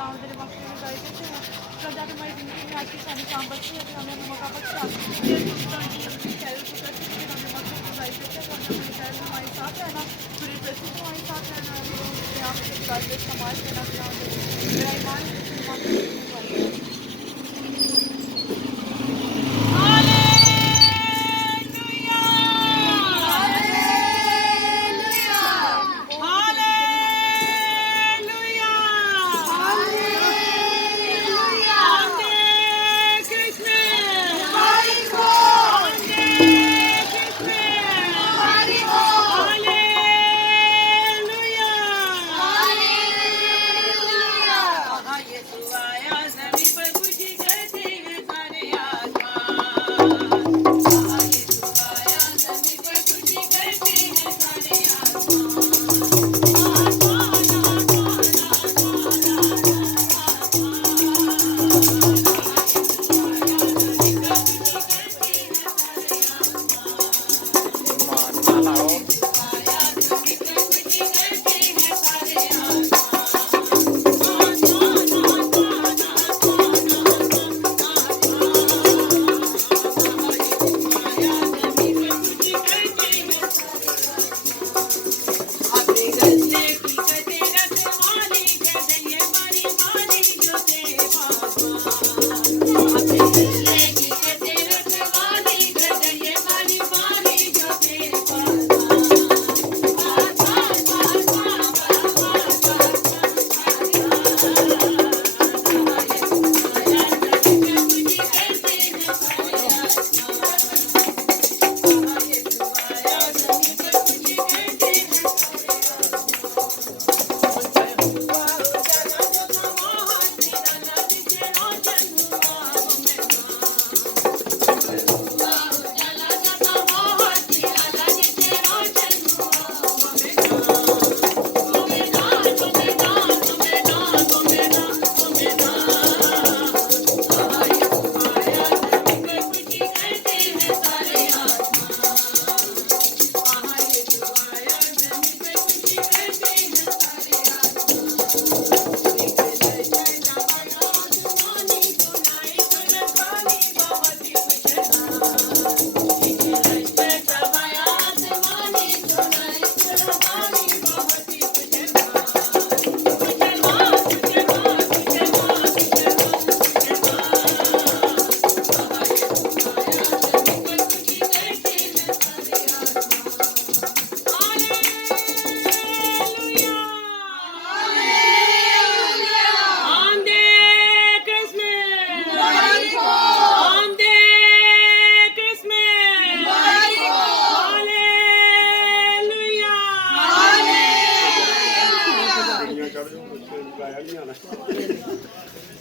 ਦਾਵ ਤੇਰੇ ਬਖਸ਼ੇ ਨੂੰ ਗਾਈ ਤੇ ਪ੍ਰਜਾ ਦੇ ਮਾਈ ਜ਼ਿੰਦਗੀ में आज की सारी काम बच्चे हैं हमें मौका बख्शा ये सुल्तान की अपनी शहर को करके हमें मौका को गाई देते हैं हमें शहर में हमारे साथ रहना पूरी प्रसिद्ध हमारे साथ रहना यहाँ पे गाय समाज करना मेरा ईमान